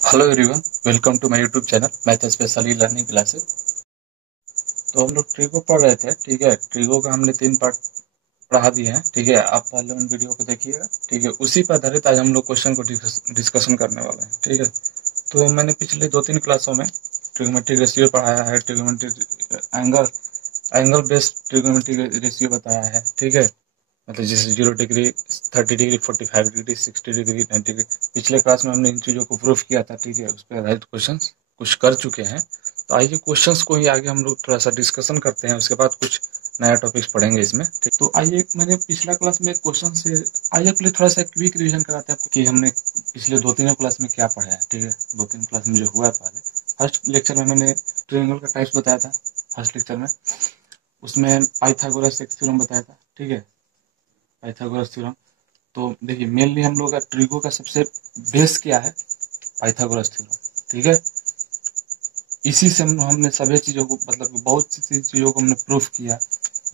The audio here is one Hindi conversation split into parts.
Hello everyone, welcome to my YouTube channel math specially learning classes. तो हम लोग ट्रिगो पढ़ रहे थे। ठीक है, ट्रिगो का हमने 3 पार्ट पढ़ा दिए हैं। ठीक है, आप पहले उन वीडियो को देखिएगा। ठीक है, उसी पर आधारित आज हम लोग क्वेश्चन को डिस्कशन करने वाले हैं। ठीक है, तो मैंने पिछले 2-3 क्लासों में ट्रिग्नोमेट्रिक रेशियो पढ़ाया है, trigonometric angle angle based trigonometric ratio बताया है। ठीक है, मतलब जैसे 0 degree, 30 degree, 45 degree, 60 degree, 90 degree. पिछले क्लास में हमने इन चीज़ों को प्रूफ किया था। ठीक है, उस पर आधारित क्वेश्चन कुछ कर चुके हैं। तो आइए क्वेश्चंस को ही आगे हम लोग थोड़ा सा डिस्कशन करते हैं, उसके बाद कुछ नया टॉपिक्स पढ़ेंगे इसमें। ठीक, तो आइए, मैंने पिछला क्लास में क्वेश्चन से आइए पहले थोड़ा सा क्विक रिवीजन कराते हैं कि हमने पिछले 2-3 क्लास में क्या पढ़ा है। ठीक है, 2-3 क्लास में जो हुआ है पहले, फर्स्ट लेक्चर में मैंने ट्रायंगल का टाइप्स बताया था। फर्स्ट लेक्चर में उसमें पाइथागोरस एक थ्योरम बताया था। ठीक है, पाइथागोरस थ्योरम। तो देखिए, मेनली हम लोग का ट्रिगो का सबसे बेस क्या है, पाइथागोरस थ्योरम। ठीक है, इसी से हमने सभी चीज़ों को, मतलब बहुत सी चीज़ों को हमने प्रूफ किया।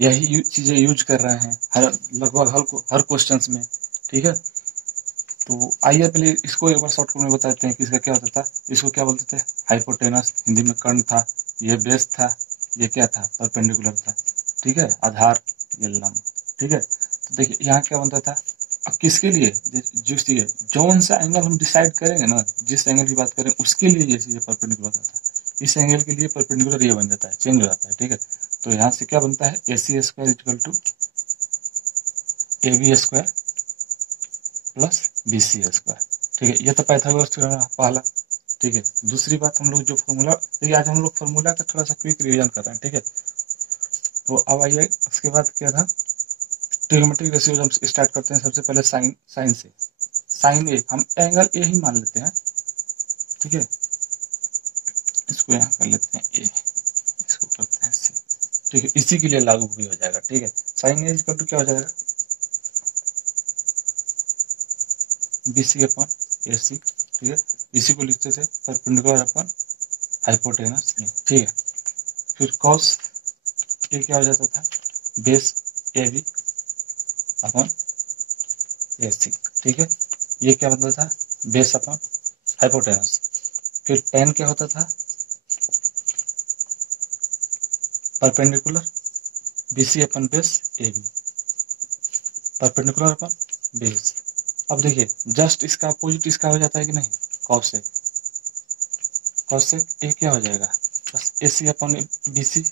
यही चीज़ें यूज कर रहे हैं लगभग हर क्वेश्चन में। ठीक है, तो आइए पहले इसको एक बार शॉर्ट में बताते हैं कि इसका क्या होता था। इसको क्या बोलते थे, हाइपोटेनस, हिंदी में कर्ण था। ये बेस था, ये क्या था, परपेंडिकुलर था। ठीक है, आधार, ये लंब। ठीक है, तो देखिए यहाँ क्या बनता था। अब किसके लिए, जिस चीज़ जौन सा एंगल हम डिसाइड करेंगे ना, जिस एंगल की बात करें उसके लिए ये चीज़ परपेंडिकुलर होता है। इस एंगल के लिए परपेंडिकुलर ये बन जाता है, चेंज हो जाता है। ठीक है, तो यहाँ से क्या बनता है, AC² equal to AB² plus BC²। ठीक है, ये तो पाइथागोरस थ्योरम पहला। ठीक है, दूसरी बात, हम लोग जो फॉर्मूला, देखिए आज हम लोग फॉर्मूला का थोड़ा सा क्विक रिवीजन कर रहे हैं। ठीक है, तो अब आइए, उसके बाद क्या था, ट्रिग्नोमेट्रिक रेशियो हम स्टार्ट करते हैं सबसे पहले साइन से। साइन ए, हम एंगल ए ही मान लेते हैं। ठीक है, इसको यहाँ कर लेते हैं ए, इसको करते हैं सी। ठीक है, इसी के लिए लागू भी हो जाएगा। ठीक है, साइन ए इक्वल टू क्या हो जाएगा, BC/AC। ठीक है, इसी को लिखते थे परपेंडिकुलर अपन हाइपोटेनस। ठीक है, फिर कॉस ए क्या हो जाता था, बेस AB अपन AC। ठीक है, ये क्या होता था, बेस अपन हाइपोटेनस। फिर टेन क्या होता था, परपेंडिकुलर BC/बेस AB, परपेंडिकुलर अपन बेस। अब देखिए, जस्ट इसका अपोजिट इसका हो जाता है कि नहीं, कॉस ए। कॉस ए क्या हो जाएगा, बस AC/BC,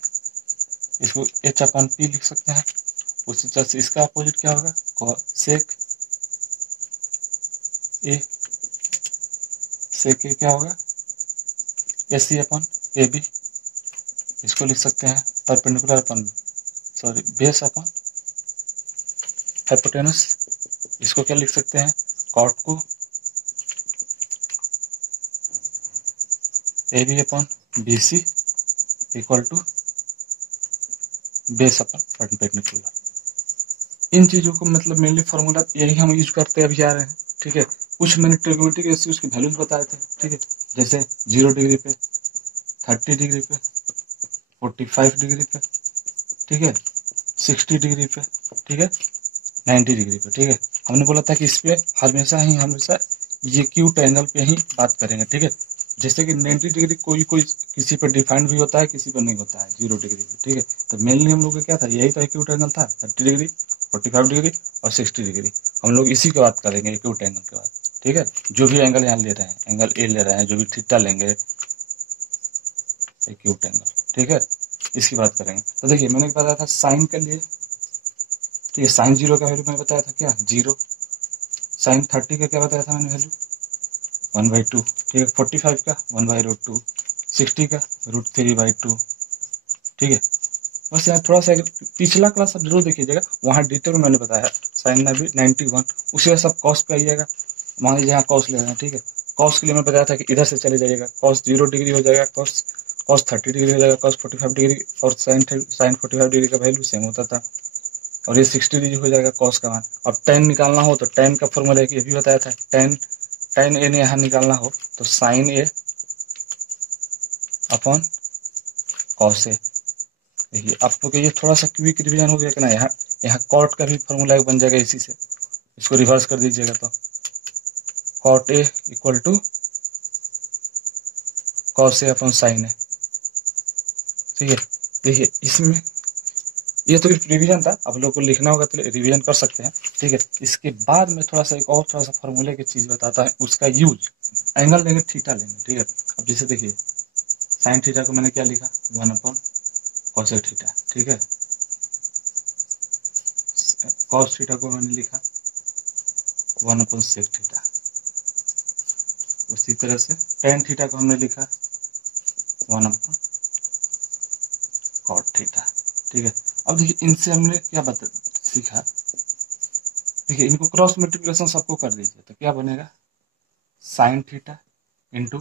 इसको H/P लिख सकते हैं। उसी तरह से इसका अपोजिट क्या होगा, सेक ए। सेक ए क्या होगा, AC/AB, इसको लिख सकते हैं perpendicular upon, sorry, base upon hypotenuse. इसको क्या लिख सकते हैं, कॉट को AB/BC equal to base upon perpendicular. इन चीज़ों को मतलब मेनली फार्मूला यही हम यूज करते अभी आ रहे हैं। ठीक है, कुछ मैंने ट्रिग्नोमेट्रिक रेशियोज की वैल्यूज बताए थे। ठीक है, जैसे 0 डिग्री पे, 30 डिग्री पे, 45 डिग्री पे, ठीक है, 60 डिग्री पे, ठीक है, 90 डिग्री पे। ठीक है, हमने बोला था कि इस पे हमेशा ये क्यूट एंगल पे ही बात करेंगे। ठीक है, जैसे कि 90 डिग्री कोई कोई किसी पर डिफाइंड भी होता है, किसी पर नहीं होता है, 0 डिग्री पे। ठीक है, तो मेनली हम लोग का क्या था, यही तो एक्यूट एंगल था, 30 डिग्री, 45 डिग्री और 60 डिग्री। हम लोग इसी की बात करेंगे एक्यूट एंगल के बाद। ठीक है, जो भी एंगल यहाँ ले रहे हैं, एंगल ए ले रहे हैं, जो भी थीटा लेंगे, एक्यूट एंगल। ठीक है, इसकी बात करेंगे। तो देखिए, मैंने बताया था साइन के लिए। ठीक है, साइन 0 का वैल्यू मैंने बताया था क्या, 0। साइन 30 का क्या बताया था मैंने वैल्यू, 1/2। ठीक है, 45 का 1/√2, 60 का √3/2। ठीक है, बस यहाँ थोड़ा सा पिछला क्लास आप जरूर देखिएगा, वहाँ डिटेल में मैंने बताया। साइन में भी 91, उसी वजह सब कॉस पे आइएगा। मान लीजिए यहाँ कॉस ले रहे हैं। ठीक है, कॉस के लिए मैं बताया था कि इधर से चले जाइएगा, कॉस 0 डिग्री हो जाएगा, कॉस कॉस 30 डिग्री हो जाएगा, कॉस 45 डिग्री, और साइन 45 डिग्री का वैल्यू सेम होता था। और ये 60 डिग्री हो जाएगा कॉस का मान। अब टेन निकालना हो तो टेन का फॉर्मूला ये भी बताया था, टेन टेन ए ने यहाँ निकालना हो तो sign A upon cos A. देखिए, आपको ये थोड़ा सा क्विक रिवीजन हो गया कि ना, यहाँ यहाँ कॉट का भी फॉर्मूला बन जाएगा इसी से। इसको रिवर्स कर दीजिएगा तो cot A equal to cos A upon sine है, ठीक है। देखिए इसमें ये तो रिवीजन था, आप लोग को लिखना होगा तो रिवीजन कर सकते हैं, ठीक है। इसके बाद में थोड़ा सा एक और थोड़ा सा फॉर्मूले की चीज बताता है, उसका यूज एंगल लेंगे, थीटा लेंगे, ठीक है। अब जैसे देखिए साइन थीटा को मैंने क्या लिखा, 1 cos थीटा, ठीक है। cos थीटा को मैंने लिखा 1/sec थीटा। उसी तरह से tan थीटा को हमने लिखा 1/cot थीटा, ठीक है। अब देखिए इनसे हमने क्या सीखा, देखिए इनको क्रॉस मल्टीप्लिकेशन सबको कर दीजिए तो क्या बनेगा, sine theta into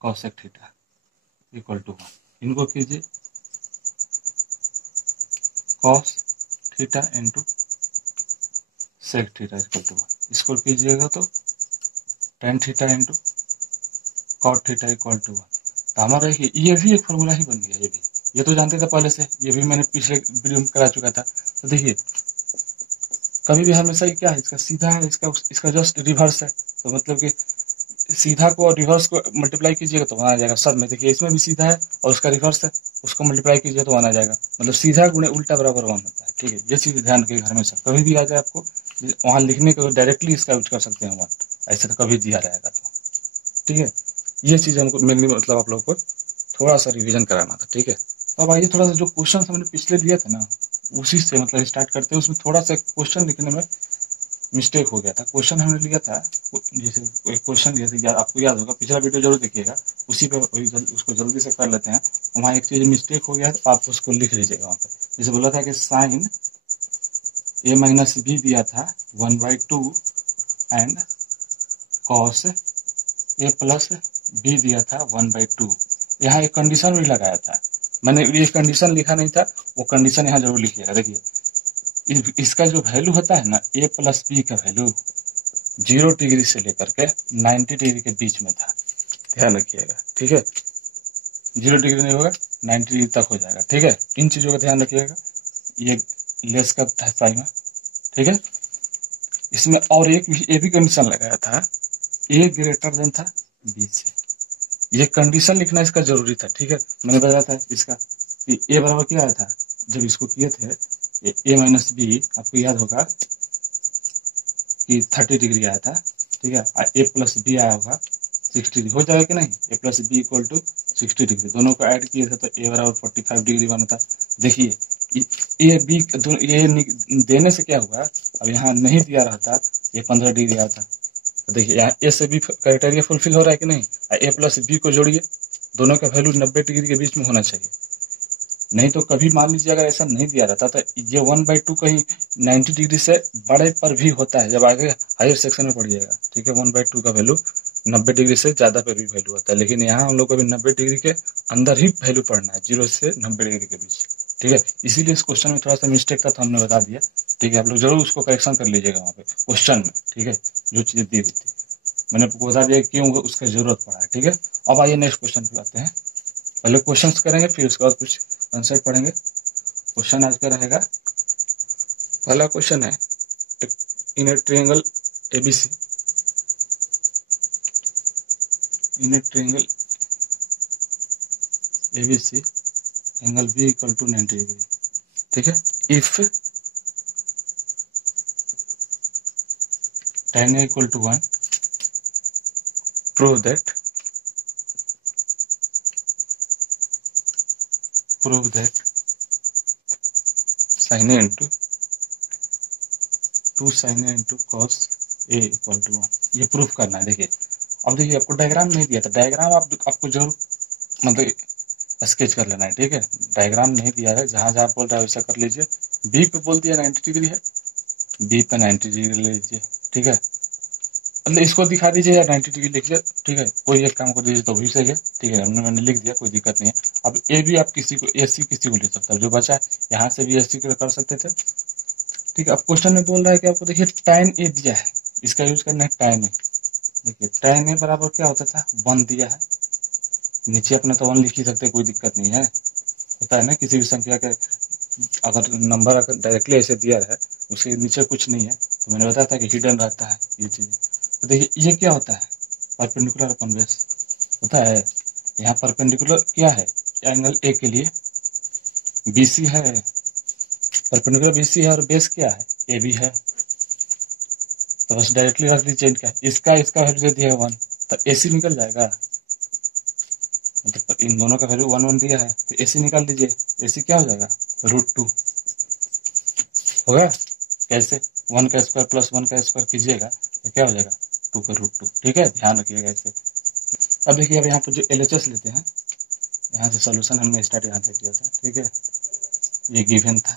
cosec theta equal to 1। इनको कीजिए cos theta into sec theta equal to 1। इसको कीजिएगा तो tan theta into cot theta equal to 1। तो हमारा ये भी एक फॉर्मूला ही बन गया। ये तो जानते थे पहले से, ये भी मैंने पिछले वीडियो में करा चुका था। तो देखिए कभी भी हमेशा क्या है, इसका सीधा है, इसका जस्ट रिवर्स है। तो मतलब कि सीधा को और रिवर्स को मल्टीप्लाई कीजिएगा तो वहाँ आ जाएगा सब में। देखिए इसमें भी सीधा है और उसका रिवर्स है, उसको मल्टीप्लाई कीजिए तो वहाँ आ जाएगा। मतलब सीधा गुणे उल्टा बराबर 1 होता है, ठीक है। ये चीज ध्यान रखिए, घर में सब कभी भी आ जाए आपको वहाँ लिखने को डायरेक्टली इसका यूज कर सकते हैं 1, ऐसे तो कभी दिया रहेगा तो, ठीक है। ये चीज हमको मेनली मतलब आप लोग को थोड़ा सा रिविजन कराना था, ठीक है। तो अब आइए थोड़ा सा जो क्वेश्चन हमने पिछले लिए थे ना, उसी से मतलब स्टार्ट करते हैं। उसमें थोड़ा सा क्वेश्चन लिखने में मिस्टेक हो गया था। क्वेश्चन हमने लिया था, जैसे एक क्वेश्चन लिया था, आपको याद होगा, पिछला वीडियो जरूर देखिएगा, उसी पे उसको जल्दी से कर लेते हैं। वहाँ एक चीज मिस्टेक हो गया तो आप उसको लिख लीजिएगा वहाँ पे। जैसे बोला था कि साइन ए माइनस बी दिया था 1/2 and cos A plus B दिया था 1/2। यहाँ एक कंडीशन भी लगाया था, मैंने ये कंडीशन लिखा नहीं था, वो कंडीशन यहाँ जरूर लिखिएगा। देखिए इसका जो वैल्यू होता है ना, ए प्लस बी का वैल्यू 0 डिग्री से लेकर के 90 डिग्री के बीच में था, ध्यान रखिएगा, ठीक है। 0 डिग्री नहीं होगा, 90 डिग्री तक हो जाएगा, ठीक है। इन चीजों का ध्यान रखिएगा। ये लेस का था साइन में, ठीक है। इसमें और एक भी कंडीशन लगाया था, ए ग्रेटर देन था बी से। ये कंडीशन लिखना इसका जरूरी था, ठीक है। मैंने बताया था इसका कि ए बराबर क्या आया था जब इसको किए थे, ए माइनस बी, आपको याद होगा कि 30 डिग्री आया था, ठीक है। ए प्लस बी आया होगा 60 डिग्री, हो जाएगा कि नहीं। A plus B equal to 60 degree, दोनों को ऐड किए थे तो ए बराबर 45 डिग्री बना था। देखिए ए बी ये देने से क्या हुआ, अब यहाँ नहीं दिया रहता ये 15 डिग्री आता। तो देखिए यहाँ ए से बी क्राइटेरिया फुलफिल हो रहा है कि नहीं। ए प्लस बी को जोड़िए, दोनों का वैल्यू 90 डिग्री के बीच में होना चाहिए। नहीं तो कभी मान लीजिए अगर ऐसा नहीं दिया रहता तो ये 1/2 कहीं 90 डिग्री से बड़े पर भी होता है, जब आगे हायर सेक्शन में पढ़िएगा, ठीक है। 1/2 का वैल्यू 90 डिग्री से ज्यादा पे भी वैल्यू होता है, लेकिन यहाँ हम लोग को भी 90 डिग्री के अंदर ही वैल्यू पढ़ना है, 0 से 90 डिग्री के बीच, ठीक है। इसीलिए इस क्वेश्चन में थोड़ा सा मिस्टेक था तो हमने बता दिया, ठीक है। आप लोग जरूर उसको करेक्शन कर लीजिएगा वहाँ पे क्वेश्चन में, ठीक है। जो चीज दी हुई थी मैंने आपको बता दिया क्यों उसका जरूरत पड़ा है, ठीक है। अब आइए नेक्स्ट क्वेश्चन पे आते हैं। पहले क्वेश्चन करेंगे फिर उसके बाद कुछ कंसेप्ट पढ़ेंगे। क्वेश्चन आज का रहेगा, पहला क्वेश्चन है, in a triangle ABC, in a triangle ABC angle B equal to 90 degree, ठीक है। If tan a equal to 1, prove that sin a into 2 sin a into cos a equal to 1, ये प्रूफ करना है। देखिए अब देखिए आपको डायग्राम नहीं दिया था, डायग्राम आपको जरूर मतलब स्केच कर लेना है, ठीक है। डायग्राम नहीं दिया है, जहां जहां बोल रहा है वैसा कर लीजिए। बी पे बोल दिया 90 डिग्री है, बी पे 90 डिग्री ले लीजिए, ठीक है। मतलब इसको दिखा दीजिए या 90 डिग्री लिख लिया, ठीक है। कोई एक काम कर दीजिए तो भी सही है, ठीक है। मैंने लिख दिया, कोई दिक्कत नहीं है। अब ए भी आप किसी को AC किसी को लिख सकते हैं, जो बचा है यहाँ से भी AC कर सकते थे, ठीक है। अब क्वेश्चन में बोल रहा है कि आपको देखिए tan a दिया है, इसका यूज करना है tan a। देखिए tan a बराबर क्या होता था, 1 दिया है, नीचे अपना तो 1 लिख ही सकते, कोई दिक्कत नहीं है। होता है ना किसी भी संख्या के अगर नंबर अगर डायरेक्टली ऐसे दिया है उसके नीचे कुछ नहीं है, तो मैंने बताया था कि हिडन रहता है ये चीज। तो देखिए ये क्या होता है, परपेंडिकुलर अपॉन बेस, होता है। यहाँ परपेंडिकुलर क्या है, एंगल ए के लिए बीसी है, परपेंडिकुलर बीसी है और बेस क्या है, ए बी है। तो बस डायरेक्टली रख दीजिए इनका, इसका वैल्यू दे दिया 1, तो एसी निकल जाएगा। मतलब इन दोनों का वैल्यू 1 1 दिया है, तो एसी निकाल दीजिए। एसी क्या हो जाएगा, √2 होगा। कैसे, 1 का स्क्वायर प्लस 1 का स्क्वायर कीजिएगा तो क्या हो जाएगा, 2 का √2। ठीक है, ध्यान रखिएगा इसे। अब देखिए, अब यहाँ पर जो LHS लेते हैं, यहाँ से सोल्यूशन हमने स्टार्ट यहाँ से किया था। ठीक है, ये गिवन था,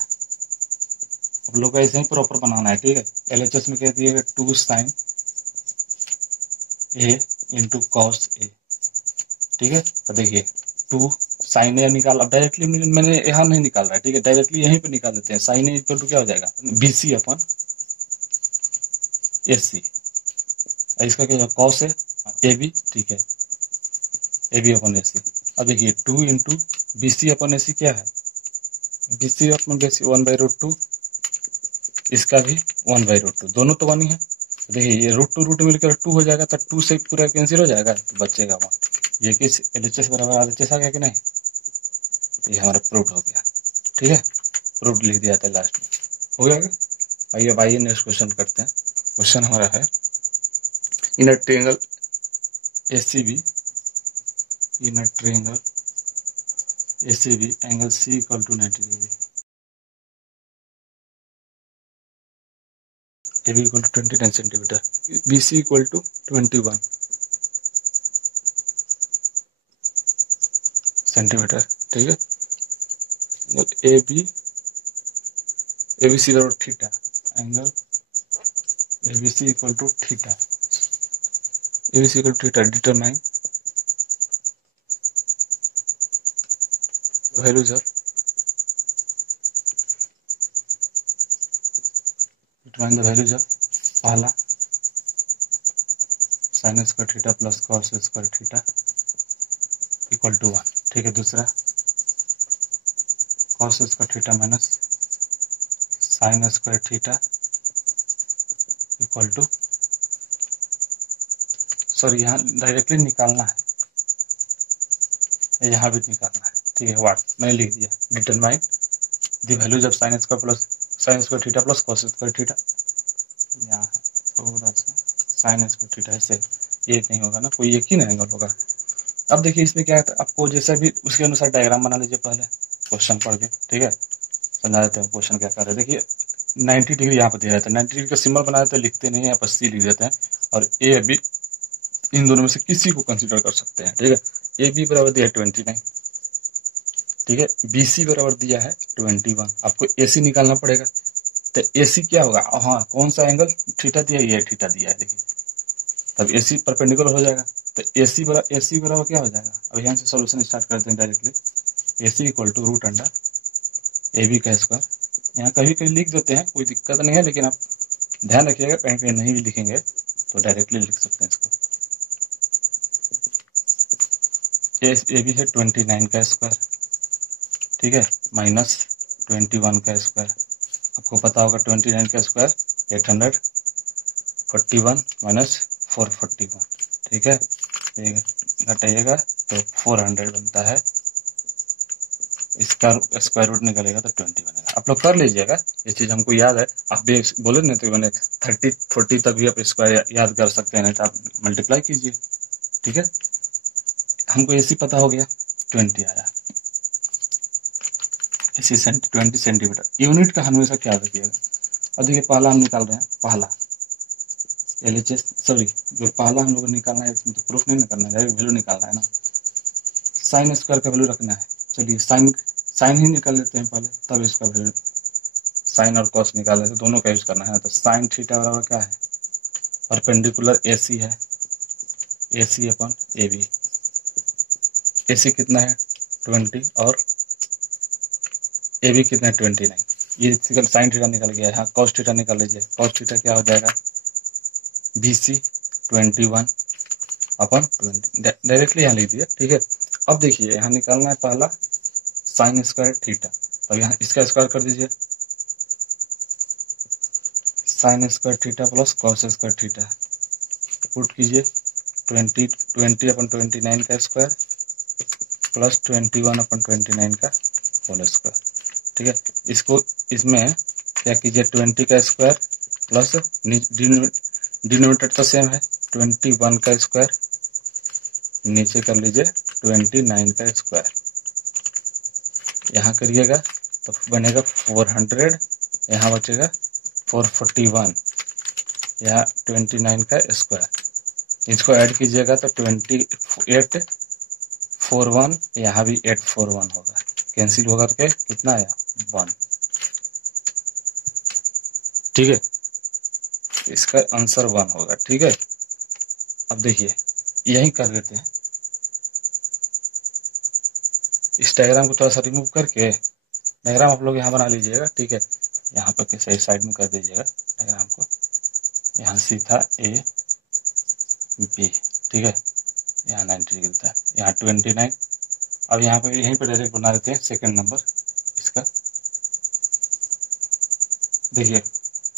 अब लोग को ऐसे ही प्रॉपर बनाना है। ठीक है, LHS में कह दिएगा 2 sin A into cos A. ठीक है, तो देखिए 2 sin A निकाल, अब डायरेक्टली मैंने यहाँ नहीं निकाल रहा है। ठीक है, डायरेक्टली यहीं पे निकाल देते हैं। sin A इक्वल टू क्या हो जाएगा, BC अपन AC, इसका क्या होगा, कॉस ए AB। ठीक है, AB अपन AC। अब देखिए 2 इंटू BC अपन AC क्या है, BC अपन BC 1/√2, इसका भी 1/√2, दोनों तो 1 ही है। देखिए ये √2 मिलकर 2 हो जाएगा, तो 2 से पूरा कैंसिल हो जाएगा, तो बचेगा 1। ये किस LHS बराबर RHS आ गया कि नहीं, तो ये हमारा प्रूफ हो गया। ठीक है, प्रूफ लिख दिया था लास्ट में, हो गया क्या। आइए अब आइए नेक्स्ट क्वेश्चन करते हैं। क्वेश्चन हमारा है, in a triangle ACB, in a triangle ACB angle C equal to 90 degree, AB equal to 29 centimetre, BC equal to 21 centimetre. ठीक है, ABC बराबर theta, angle ABC equal to theta, ABC equal to theta, determine values of, determine the values of, पहला sine square theta plus cos square theta equal to 1। ठीक है, दूसरा cos square theta minus sine square theta equal to, sorry यहाँ डायरेक्टली निकालना है, यहाँ भी निकालना है। ठीक है, व्हाट मैंने लिख दिया, determine the values of sine square theta plus cos square theta. यहाँ थोड़ा सा साइन स्क्वायर थीटा ऐसे, ये नहीं होगा ना, कोई एक ही ना एंगल होगा। अब देखिए इसमें क्या है, आपको जैसा भी उसके अनुसार डायग्राम बना लीजिए पहले क्वेश्चन पढ़ के। ठीक है, समझा देते हैं क्वेश्चन क्या कर रहे हैं। देखिए 90 डिग्री यहाँ पे दे रहे थे, 90 डिग्री का सिंबल बनाया तो लिखते नहीं है, यहाँ पर C लिख देते हैं, और A B इन दोनों में से किसी को कंसिडर कर सकते हैं। ठीक है, AB बराबर दिया है 29, ठीक है, BC बराबर दिया है 21, आपको AC निकालना पड़ेगा। तो AC क्या होगा, हाँ कौन सा एंगल थीटा दिया है, ये थीटा दिया है। देखिए तब AC परपेंडिकुलर हो जाएगा, तो AC बराबर क्या हो जाएगा। अब यहाँ से सॉल्यूशन स्टार्ट करते हैं directly. AC equal to root under AB का स्क्वायर, यहाँ कभी कभी लिख देते हैं, कोई दिक्कत नहीं है, लेकिन आप ध्यान रखिएगा कहीं कहीं नहीं भी लिखेंगे तो डायरेक्टली लिख सकते हैं इसको। AB है 29 का स्क्वायर, ठीक है, माइनस 21 का स्क्वायर, आपको पता होगा 29 का स्क्वायर 841 माइनस 441। ठीक है, घटाइएगा तो 400 बनता है, इसका स्क्वायर रूट निकलेगा तो 20 बनेगा। आप लोग कर लीजिएगा, ये चीज हमको याद है, आप भी बोले नहीं तो मैंने 30-40 तक भी आप स्क्वायर याद कर सकते हैं, नहीं तो आप मल्टीप्लाई कीजिए। ठीक है, हमको AC पता हो गया 20 आया, AC 20 सेंटीमीटर। यूनिट का हमेशा क्या रखिएगा। अब देखिए पहला हम निकाल रहे हैं, पहला LHS, सॉरी जो पहला हम लोग निकालना है, इसमें तो प्रूफ नहीं करना है, वैल्यू निकालना है ना, साइन स्क्वायर का वैल्यू रखना है। चलिए साइन ही निकाल लेते हैं पहले, तब इसका वैल्यू, साइन और कॉस निकाल लेते, दोनों का यूज करना है। तो साइन थीटा बराबर क्या है, परपेंडिकुलर AC है, AC अपन AB, AC कितना है 20 और AB कितना है 29। ये साइन थीटा निकल गया, यहाँ कॉस थीटा निकाल लीजिए, कॉस थीटा क्या हो जाएगा BC 21 अपन 20, डायरेक्टली यहाँ लिख दिया। ठीक है, अब देखिए यहाँ निकालना है पहला साइन स्क्वायर थीटा, अब यहाँ इसका स्क्वायर कर दीजिए, sign square theta plus cos square theta, put कीजिए 20/29 का स्क्वायर प्लस 21/29 का होल स्क्वायर। ठीक है, इसको इसमें क्या कीजिए, 20 का स्क्वायर प्लस डिनोमिनेटर तो सेम है 21 का स्क्वायर, नीचे कर लीजिए 29 का स्क्वायर, यहाँ करिएगा तो बनेगा 400, यहाँ बचेगा 441, यहाँ 29 का स्क्वायर, इसको ऐड कीजिएगा तो 2841, यहाँ भी 841 होगा, कैंसिल होगा करके कितना आया 1। ठीक है, इसका आंसर 1 होगा। ठीक है, अब देखिए यही कर देते हैं, इस डायग्राम को थोड़ा सा रिमूव करके डायग्राम आप लोग यहाँ बना लीजिएगा। ठीक है, यहाँ पर सही साइड में कर दीजिएगा डायग्राम को, यहाँ सी था ए बी। ठीक है, यहाँ 90 डिग्री था, यहाँ 29। अब यहाँ पे यहीं पे डायरेक्ट बना देते हैं सेकंड नंबर इसका। देखिए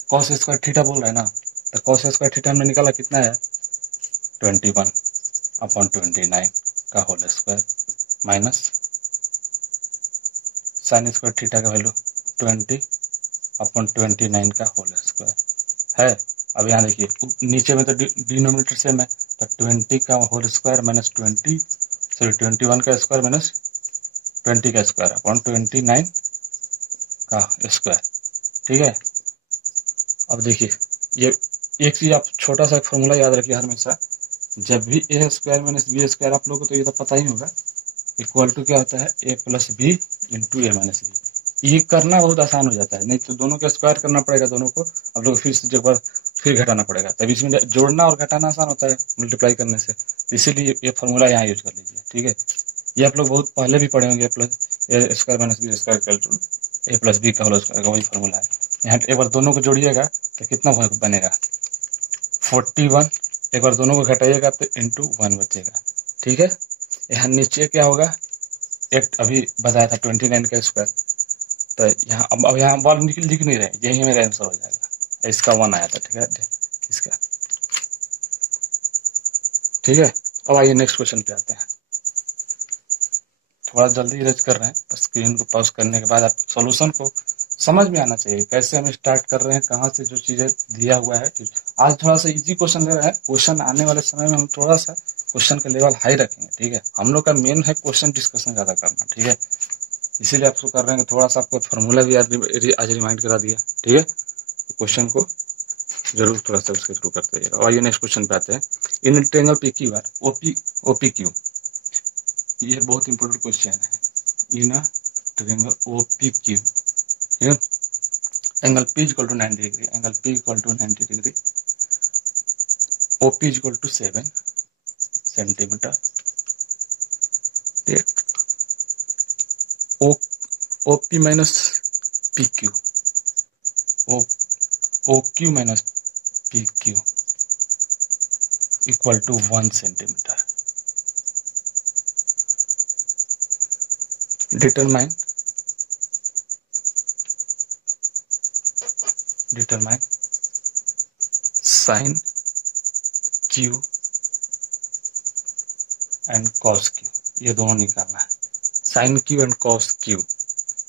कॉस स्क्वायर थीटा बोल रहा है ना, तो कॉस स्क्वायर थीटा हमने निकाला कितना है 21/29 का whole square minus sine square theta का वैल्यू 20/29 का होल स्क्वायर है। अब यहाँ देखिए नीचे में तो डिनोमिनेटर सेम है, तो 20 का होल स्क्वायर माइनस 21 का स्क्वायर माइनस 20 का स्क्वायर अपॉन 29 का स्क्वायर। ठीक है, अब देखिए ये एक चीज आप छोटा सा फॉर्मूला याद रखिए हमेशा, जब भी ए स्क्वायर माइनस बी स्क्वायर, आप लोगों को तो ये तो पता ही होगा, इक्वल टू क्या होता है ए प्लस बी इंटू ए माइनस बी। ये करना बहुत आसान हो जाता है, नहीं तो दोनों का स्क्वायर करना पड़ेगा, दोनों को आप लोग फिर से एक बार फिर घटाना पड़ेगा, तभी इसमें जोड़ना और घटाना आसान होता है मल्टीप्लाई करने से, इसीलिए ये फॉर्मूला यहाँ यूज कर लीजिए। ठीक है, ये आप लोग बहुत पहले भी पढ़े होंगे, plus A square minus B square equal to A plus B का होल स्क्वायर का वही फॉर्मूला है। यहाँ एक बार दोनों को जोड़िएगा तो कितना बनेगा 41, एक बार दोनों को घटाइएगा तो इंटू 1 बचेगा। ठीक है, यहाँ नीचे क्या होगा, एक अभी बताया था 29 का स्क्वायर, तो यहाँ अब यहाँ बॉल लिख नहीं रहे, यही मेरा आंसर हो जाएगा, इसका 1 आया था। ठीक है, इसका। ठीक है, अब आइए नेक्स्ट क्वेश्चन पे आते हैं, थोड़ा जल्दी इरेज कर रहे हैं, स्क्रीन को पॉज करने के बाद आप सॉल्यूशन को समझ में आना चाहिए, कैसे हम स्टार्ट कर रहे हैं, कहाँ से जो चीजें दिया हुआ है। आज थोड़ा सा इजी क्वेश्चन ले रहे हैं, क्वेश्चन आने वाले समय में हम थोड़ा सा क्वेश्चन का लेवल हाई रखेंगे। ठीक है, हम लोग का मेन है क्वेश्चन डिस्कशन ज्यादा करना। ठीक है, इसीलिए आपको कर रहे हैं, थोड़ा सा आपको फॉर्मूला भी आज रिमाइंड करा दिया। ठीक है, तो क्वेश्चन को जरूर थोड़ा सा उसके थ्रू करते रहिएगा। आइए नेक्स्ट क्वेश्चन पे आते हैं, in triangle P Q R OP Q, ये बहुत इंपॉर्टेंट क्वेश्चन है, in triangle OP Q, angle P equal to 90 degree, angle P equal to 90 degree, OP equal to 7 centimetre. OP minus PQ, OQ minus PQ equal to 1 centimetre. Determine sine Q and cos Q, ये दोनों निकालना है, sine Q and cos Q।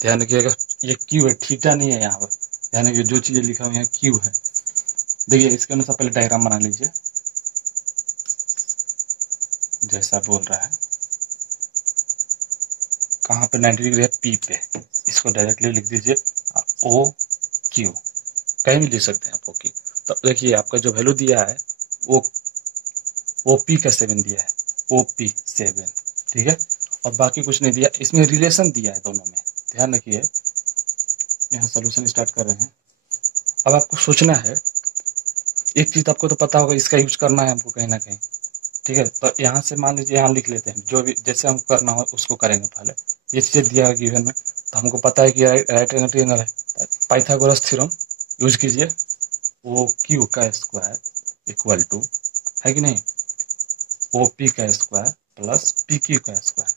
ध्यान रखिएगा ये Q है, थीटा नहीं है यहाँ पर, ध्यान रखिए जो चीजें लिखा हुआ है Q है। देखिए इसके अनुसार पहले डायग्राम बना लीजिए, जैसा बोल रहा है, कहाँ पे 90 डिग्री है P पे, इसको डायरेक्टली लिख दीजिए OQ, कहीं भी लिख सकते हैं आप OQ। तो देखिए आपका जो वैल्यू दिया है वो OP का 7 दिया है, OP 7। ठीक है, और बाकी कुछ नहीं दिया, इसमें रिलेशन दिया है दोनों में। ध्यान रखिए, यहाँ सोल्यूशन स्टार्ट कर रहे हैं। अब आपको सोचना है, एक चीज आपको तो पता होगा, इसका यूज करना है हमको कहीं ना कहीं। ठीक है, तो यहाँ से मान लीजिए यहाँ लिख लेते हैं, जो भी जैसे हमको करना हो उसको करेंगे। पहले ये चीजें दिया है गिवन में, तो हमको पता है कि राइट एंगल ट्रायंगल है, पाइथागोरस थ्योरम यूज कीजिए, OQ का स्क्वायर इक्वल टू है कि नहीं OP का स्क्वायर प्लस PQ का स्क्वायर।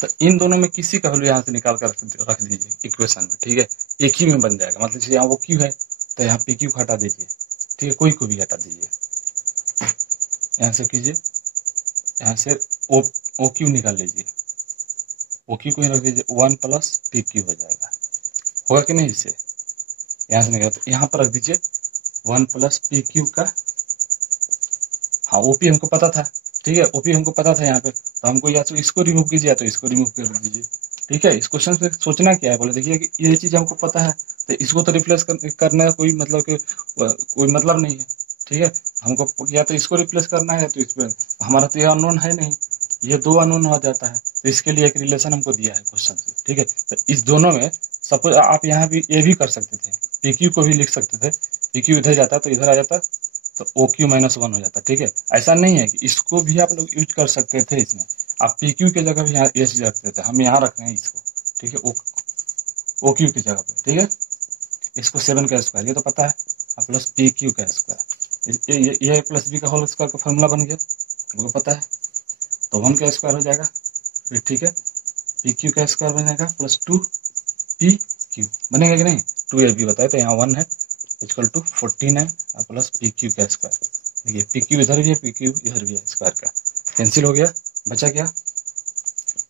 तो इन दोनों में किसी का वैल्यू यहाँ से निकाल कर रख दीजिए इक्वेशन में। ठीक है, एक ही में बन जाएगा, मतलब यहाँ OQ है तो यहाँ PQ हटा दीजिए। ठीक है, कोई को भी हटा दीजिए, यहाँ से कीजिए यहाँ से ओ ओ क्यू निकाल लीजिए, ओ क्यू को ही रख दीजिए, 1 प्लस पी क्यू हो जाएगा, होगा कि नहीं? इससे यहाँ से निकाल, तो यहाँ पर रख दीजिए 1 प्लस पी क्यू का, हाँ ओपी हमको पता था, ठीक है, ओपी हमको पता था यहाँ पे, तो हमको या तो इसको रिमूव कीजिए या तो इसको रिमूव कर दीजिए, ठीक है। इस क्वेश्चन में सोचना क्या है, बोले देखिए कि ये चीज हमको पता है, तो इसको तो रिप्लेस करने का कोई मतलब कि कोई मतलब नहीं है, ठीक है। हमको या तो इसको रिप्लेस करना है या तो इसमें, हमारा तो ये अननोन है नहीं, ये दो अननोन हो जाता है, तो इसके लिए एक रिलेशन हमको दिया है क्वेश्चन से, ठीक है। तो इस दोनों में सपोज आप यहाँ भी ये भी कर सकते थे, पीक्यू को भी लिख सकते थे, पीक्यू इधर जाता तो इधर आ जाता, तो ओ क्यू -1 हो जाता, ठीक है। ऐसा नहीं है कि इसको भी आप लोग यूज कर सकते थे, इसमें आप पी क्यू की जगह भी यहाँ ये चीज रखते थे, हम यहाँ रख रहे हैं इसको, ठीक है, ओ क्यू की जगह पे, ठीक है। इसको 7 का स्क्वायर ये तो पता है, और प्लस पी क्यू का स्क्वायर, ये प्लस बी का होल स्क्वायर का फॉर्मूला बन गया, वो पता है, तो 1 का स्क्वायर हो जाएगा, फिर ठीक है, पी क्यू का स्क्वायर बन जाएगा प्लस 2 पी क्यू बनेगा कि नहीं, 2 ए बी बताए तो यहाँ 1 है, इक्वल टू 49 और प्लस पी क्यू का स्क्वायर, देखिए पी क्यू इधर भी है, पी क्यू इधर भी है, स्क्वायर का कैंसिल हो गया, बचा क्या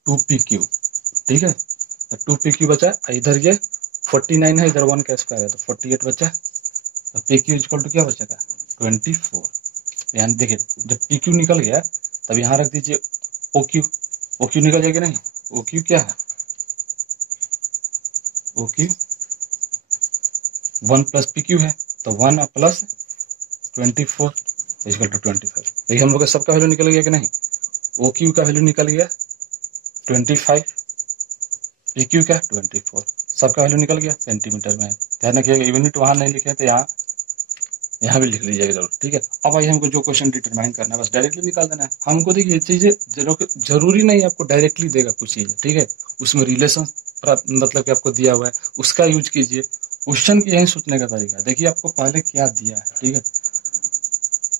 2 पी क्यू, ठीक है। तो 2 पी क्यू बचा, इधर ये 49 है, इधर 1 का स्क्वायर है तो 48 बचा, तो पी क्यू इक्वल टू क्या बचेगा 24। यहाँ देखिए जब पी क्यू निकल गया तब यहाँ रख दीजिए ओ क्यू, ओ क्यू निकल जाएगा नहीं, ओ क्यू क्या है, O Q 1 plus P Q है, तो 1 प्लस 24 इक्वल टू 25। देखिए हम लोग का सबका वैल्यू निकल गया कि नहीं, ओ क्यू का वैल्यू निकल गया 25, पी क्यू का 24, सबका वैल्यू निकल गया, सेंटीमीटर में है, ध्यान रखिएगा यूनिट वहां नहीं लिखे तो यहाँ भी लिख लीजिएगा जरूर, ठीक है। अब आइए हमको जो क्वेश्चन डिटरमाइन करना है बस डायरेक्टली निकाल देना है हमको। देखिए चीजें जरूरी नहीं आपको डायरेक्टली देगा कुछ चीजें, ठीक है, उसमें रिलेशन मतलब कि आपको दिया हुआ है उसका यूज कीजिए, क्वेश्चन की यही सोचने का तरीका। देखिए आपको पहले क्या दिया है, ठीक है,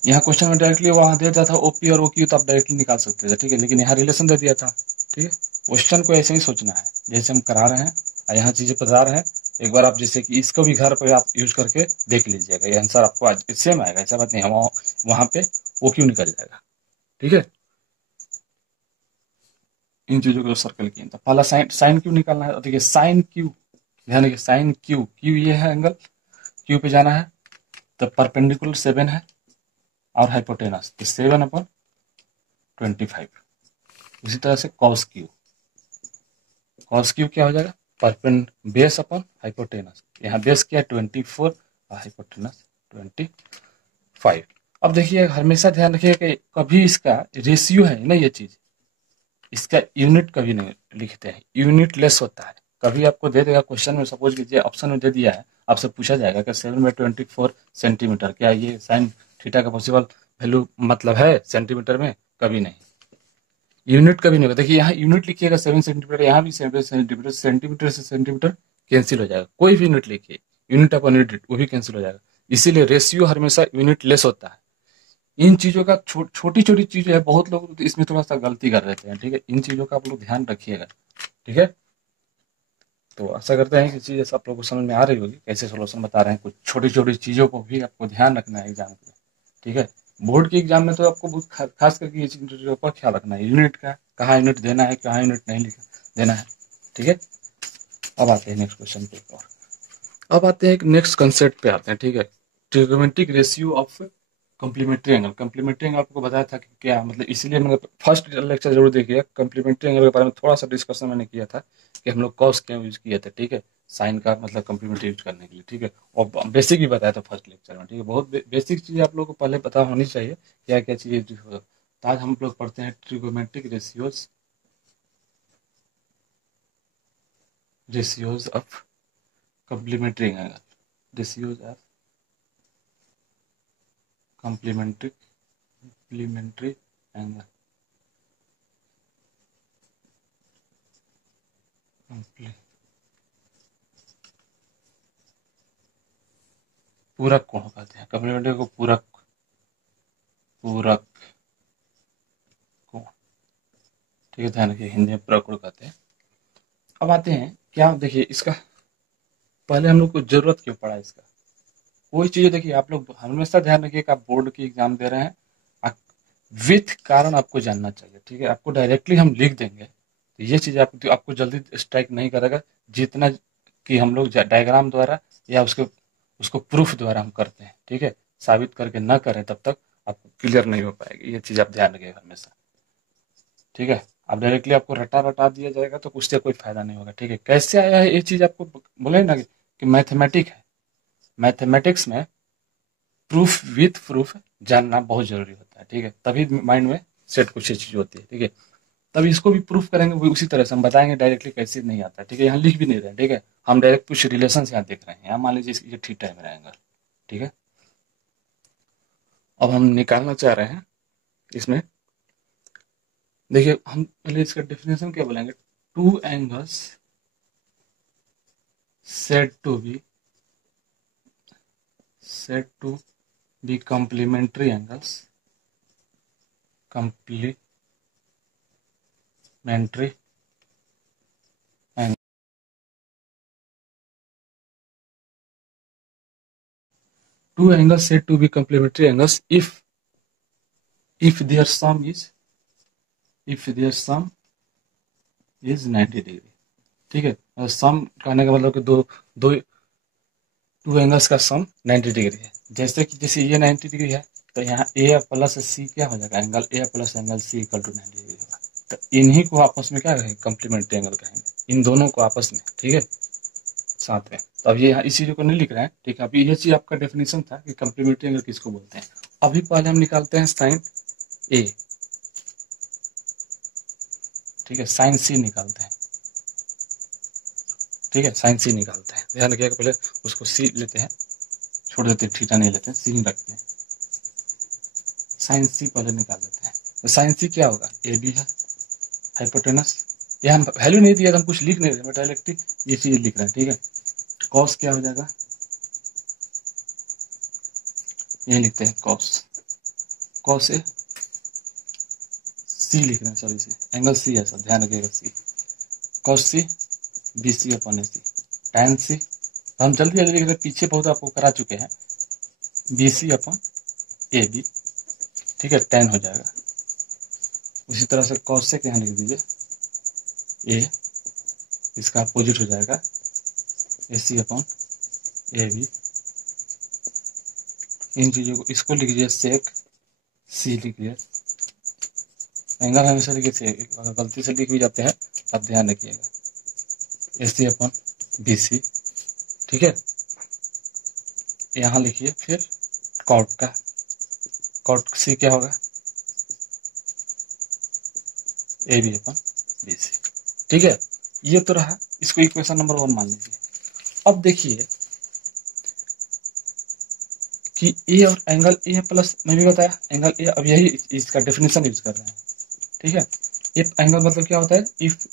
यहाँ क्वेश्चन में डायरेक्टली वहां दे दिया था ओपी और ओक्यू, तो आप डायरेक्टली निकाल सकते थे, ठीक है, लेकिन यहाँ रिलेशन दे दिया था, ठीक है। क्वेश्चन को ऐसे ही सोचना है जैसे हम करा रहे हैं और यहाँ चीजें बता रहे हैं, एक बार आप जैसे कि इसको भी घर पे आप यूज करके देख लीजिएगा, ये आंसर आपको आज सेम आएगा, ऐसा बात नहीं है, वहां पे ओक्यू निकल जाएगा, ठीक है। इन चीजों को सर्कल किए, तो पहला साइन साइन क्यू निकालना है, देखिए साइन क्यू, ध्यान रखिए साइन क्यू, क्यू ये है एंगल, क्यू पे जाना है, तो परपेंडिकुलर 7 है और हाइपोटेनस तो 7/25। इसी तरह से कॉस क्यू, कॉस क्यू क्या हो जाएगा परपेंड बेस अपॉन हाइपोटेनस, यहाँ बेस क्या है 24 और हाइपोटेनस 25। अब देखिए हमेशा ध्यान रखिए कि कभी इसका रेशियो है ना, ये चीज इसका यूनिट कभी नहीं लिखते हैं, यूनिट लेस होता है। कभी आपको दे देगा क्वेश्चन में, सपोज कीजिए ऑप्शन में दे दिया है, आपसे पूछा जाएगा कि 7/24 सेंटीमीटर, क्या ये साइन थीटा का पॉसिबल वैल्यू मतलब है सेंटीमीटर में, कभी नहीं, यूनिट कभी नहीं होगा। देखिए यहाँ यूनिट लिखिएगा 7 सेंटीमीटर, यहाँ भी 7 सेंटीमीटर, सेंटीमीटर से सेंटीमीटर कैंसिल हो जाएगा, कोई भी यूनिट लिखिए यूनिट अपॉन यूनिट वो भी कैंसिल हो जाएगा, इसीलिए रेशियो हमेशा यूनिट लेस होता है। इन चीजों का छोटी छोटी चीजें है, बहुत लोग इसमें थोड़ा सा गलती कर देते हैं, ठीक है, इन चीजों का आप लोग ध्यान रखिएगा, ठीक है। तो आशा करते हैं कि चीजें आप लोगों को समझ में आ रही होगी, कैसे सोल्यूशन बता रहे हैं, कुछ छोटी छोटी चीजों को भी आपको ध्यान रखना है एग्जाम में, ठीक है। बोर्ड के एग्जाम में तो आपको बहुत खास करके ये चीजों के ऊपर ख्याल रखना है, यूनिट का कहाँ यूनिट देना है, कहाँ यूनिट नहीं देना है, ठीक है। अब आते हैं नेक्स्ट क्वेश्चन पे, और अब आते हैं एक नेक्स्ट कंसेप्ट पे आते हैं, ठीक है, trigonometric ratio of complementary angle. Complementary angle आपको बताया था कि क्या मतलब, इसलिए मैंने फर्स्ट लेक्चर जरूर देखिए, कॉम्प्लीमेंट्री एंगल के बारे में थोड़ा सा डिस्कशन मैंने किया था कि हम लोग कॉस क्यों यूज किए थे, ठीक है, साइन का मतलब कॉम्प्लीमेंट्री यूज करने के लिए, ठीक है, और बेसिक भी बताया था फर्स्ट लेक्चर में, ठीक है, बहुत बेसिक चीज आप लोगों को पहले पता होनी चाहिए क्या क्या चीजें। तो आज हम लोग पढ़ते हैं trigonometric ratios, ratios of complementary angle, ratios of complementary angle, पूरक कोण कहते हैं, कॉम्प्लीमेंट्री को पूरक, पूरक कोण, ठीक है, ध्यान रखिए हिंदी में पूरक कोण कहते हैं। अब आते हैं क्या, देखिए इसका पहले हम लोग को जरूरत क्यों पड़ा इसका, कोई चीज देखिए आप लोग हमेशा ध्यान रखिए कि आप बोर्ड की एग्जाम दे रहे हैं, विथ कारण आपको जानना चाहिए, ठीक है। आपको डायरेक्टली हम लिख देंगे तो ये चीज आपको जल्दी स्ट्राइक नहीं करेगा, जितना कि हम लोग डायग्राम द्वारा या उसको प्रूफ द्वारा हम करते हैं, ठीक है। साबित करके ना करें तब तक आपको क्लियर नहीं हो पाएगी, ये चीज आप ध्यान रखिएगा हमेशा, ठीक है। अब डायरेक्टली आपको रटा रटा दिया जाएगा तो उससे कोई फायदा नहीं होगा, ठीक है। कैसे आया है ये चीज आपको बोले ना कि मैथमेटिक है, मैथमेटिक्स में प्रूफ विथ प्रूफ जानना बहुत जरूरी होता है, ठीक है। तभी माइंड में सेट कुछ चीज होती है, ठीक है। तब इसको भी प्रूफ करेंगे, वो उसी तरह से हम बताएंगे डायरेक्टली कैसे नहीं आता है, ठीक है। यहाँ लिख भी नहीं रहे हैं, ठीक है। हम डायरेक्ट कुछ रिलेशन यहाँ देख रहे हैं, यहाँ मान लीजिए ये थीटा है मेरा एंगल, ठीक है। अब हम निकालना चाह रहे हैं इसमें, देखिए हम पहले इसका डेफिनेशन क्या बोलेंगे, two angles said to be complementary angles, two angles said to be complementary angles if their sum is 90 degree, ठीक है। सम कहने का मतलब कि दो दो टू एंगल्स का सम 90 डिग्री है। जैसे ये 90 डिग्री है तो यहाँ ए प्लस सी क्या हो जाएगा, angle A plus angle C equal to 90 degree होगा। तो इन्हीं को आपस में क्या कहेंगे, कंप्लीमेंट्री एंगल कहेंगे, इन दोनों को आपस में, ठीक है, साथ में। तो अब ये यहाँ इस चीज को नहीं लिख रहे हैं, ठीक है। अभी ये चीज आपका डेफिनेशन था कि कंप्लीमेंट्री एंगल किसको बोलते हैं। अभी पहले हम निकालते हैं साइन ए, ठीक है, साइन सी निकालते हैं, ठीक है, साइन सी निकालते हैं। ध्यान रखिएगा, पहले उसको सी लेते हैं, छोड़ देते हैं, थीटा नहीं लेते हैं, सी ही रखते हैं। साइन सी पहले निकाल लेते हैं। तो साइन सी क्या होगा, ए बी है हाइपोटेनस, यहाँ हम वैल्यू नहीं दिया, हम कुछ लिख नहीं रहे, डायरेक्टली ये चीज लिख रहे हैं, ठीक है। कॉस क्या हो जाएगा, ये लिखते हैं कॉस ए, सी लिख रहे हैं, सॉरी सी, एंगल सी है सर, ध्यान रखिएगा सी, cos C B C upon A C, tan सी, तो हम जल्दी जल्दी लिख रहे, पीछे बहुत आपको करा चुके हैं, B C upon A B, ठीक है, टैन हो जाएगा। उसी तरह से कॉस से यहाँ लिख दीजिए ए, इसका अपोजिट हो जाएगा ए सी अपन ए बी। इन चीजों को इसको लिख लीजिए सेक सी लिख लीजिए, एंगल हमेशा लिखिए सेक, अगर गलती से लिख भी जाते हैं तब ध्यान रखिएगा, ए सी अपन बी सी, ठीक है। यहाँ लिखिए फिर कॉट सी क्या होगा, ए बी अपन बी सी, ठीक है। ये तो रहा, इसको इक्वेशन नंबर 1 मान लीजिए। अब देखिए कि ए और एंगल ए प्लस, मैं भी बताया एंगल ए, अब यही इसका डेफिनेशन यूज कर रहे हैं, ठीक है। इफ एंगल मतलब क्या होता है, इफ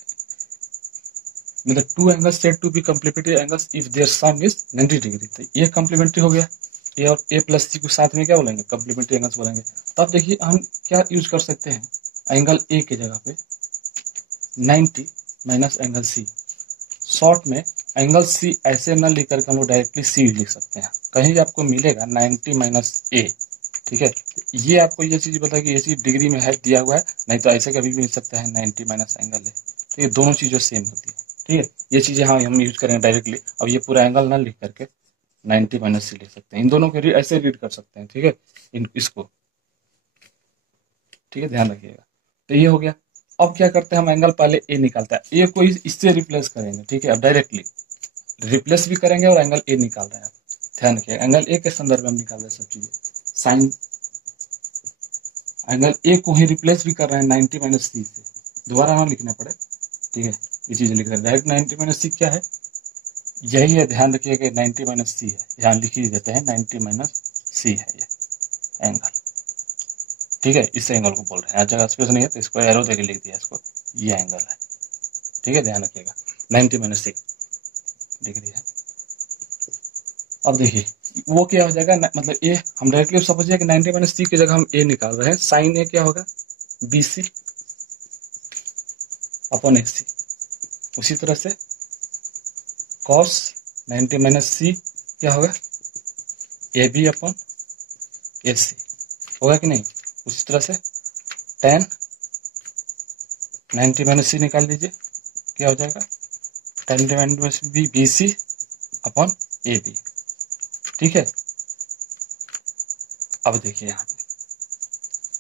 मतलब two angles said to be complementary angles if their sum is 90 degree, तो ये कॉम्प्लीमेंट्री हो गया। ए और ए प्लस सी को साथ में क्या बोलेंगे, कॉम्प्लीमेंट्री एंगल्स बोलेंगे। तो अब देखिए हम क्या यूज कर सकते हैं, एंगल ए के जगह पे 90 माइनस एंगल सी, शॉर्ट में एंगल सी ऐसे न लिख करके हम लोग डायरेक्टली सी लिख सकते हैं, कहीं आपको मिलेगा 90 माइनस ए, ठीक है। ये आपको ये चीज बता कि ये चीज डिग्री में है दिया हुआ है, नहीं तो ऐसे कभी भी मिल सकता है 90 माइनस एंगल है, तो ये दोनों चीजें सेम होती है, ठीक है। ये चीजें हाँ हम यूज करेंगे डायरेक्टली। अब ये पूरा एंगल ना लिख करके 90 माइनस सी लिख सकते हैं, इन दोनों को ऐसे रीड कर सकते हैं, ठीक है, इसको, ठीक है, ध्यान रखिएगा। तो ये हो गया। अब क्या करते हैं हम, एंगल पहले ए निकालता है, ए को इससे रिप्लेस करेंगे, ठीक है। अब डायरेक्टली रिप्लेस भी करेंगे और एंगल ए निकाल रहे हैं, ध्यान रखिएगा, एंगल ए के संदर्भ में हम निकाल रहे हैं सब चीजें। साइन एंगल ए को ही रिप्लेस भी कर रहे हैं 90 माइनस सी से, दोबारा ना लिखना पड़े, ठीक है। ये चीज लिख रहे हैं डायरेक्ट 90 माइनस सी क्या है, यही है, ध्यान रखिएगा 90 माइनस सी है, यहाँ लिख ही देते हैं 90 माइनस सी है ये एंगल, ठीक है। इस एंगल को बोल रहे हैं, जगह स्पेस नहीं है तो इसको एरो देके लिख दिया इसको, ये एंगल है, ठीक है, ध्यान रखिएगा 90 माइनस सी डिग्री है। अब देखिए वो क्या हो जाएगा, मतलब ए हम डायरेक्टली समझिए कि 90 माइनस सी की जगह हम ए निकाल रहे हैं, साइन ए क्या होगा, बी सी अपन ए सी। उसी तरह से कॉस 90 माइनस सी क्या होगा, ए बी अपन ए सी होगा कि नहीं। उसी तरह से 10 90 माइनस सी निकाल लीजिए, क्या हो जाएगा 10 minus B B C upon A B. ठीक है, अब देखिए यहाँ पे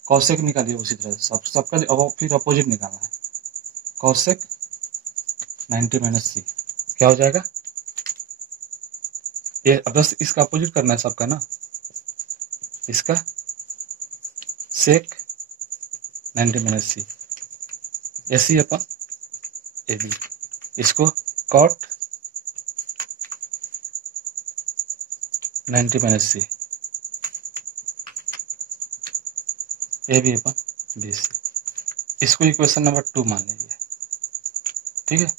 कॉसेक निकालिए उसी तरह से सबका अब फिर अपोजिट निकालना है। कॉसेक 90 माइनस सी क्या हो जाएगा, ये बस इसका अपोजिट करना है सबका ना, इसका sec 90 minus C A C upon A B, इसको cot 90 minus C A B upon B C, इसको इक्वेशन नंबर 2 मान लीजिए। ठीक है,